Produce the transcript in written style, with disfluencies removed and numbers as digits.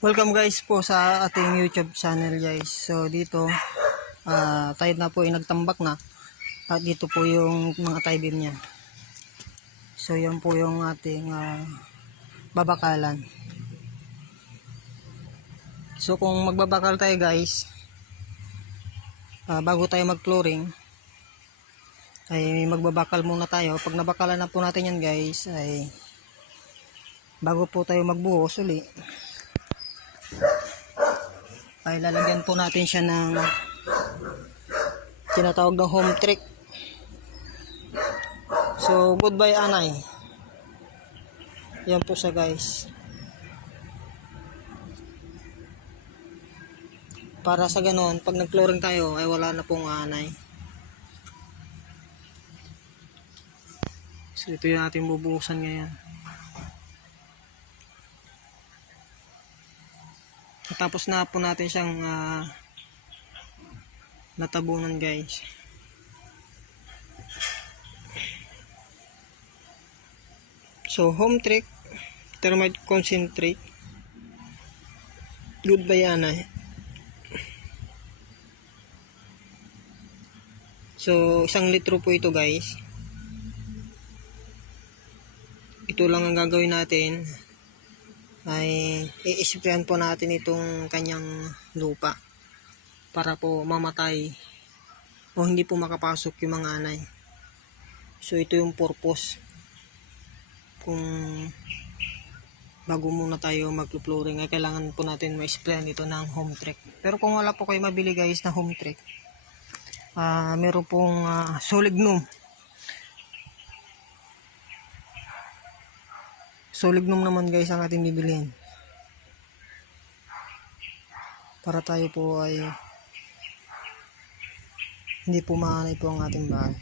Welcome guys po sa ating YouTube channel guys. So dito tayo na po ay nagtambak na at dito po yung mga tie-beam niya. So yan po yung ating babakalan. So kung magbabakal tayo guys, bago tayo mag-flooring ay magbabakal muna tayo. Pag nabakalan na po natin yan guys, ay bago po tayo magbuhos uli ay lalagyan po natin siya ng tinatawag na home trick. So goodbye anay, yan po siya guys, para sa ganon pag nag-flooring tayo ay wala na pong anay. So ito yung ating bubuhusan ngayon. Tapos na po natin siyang natabunan guys. So home trick, termite concentrate, goodbye anay. So 1 litro po ito guys. Ito lang ang gagawin natin, ay i-sprayan po natin itong kanyang lupa para po mamatay o hindi po makapasok yung mga anay. So ito yung purpose kung bago muna tayo mag-flooring ay kailangan po natin ma-sprayan ito ng home trick. Pero kung wala po kayo mabili guys na home trick, meron pong Solignum. Solignum naman guys ang ating bibilihin para tayo po ay hindi po maanay po ang ating bahay.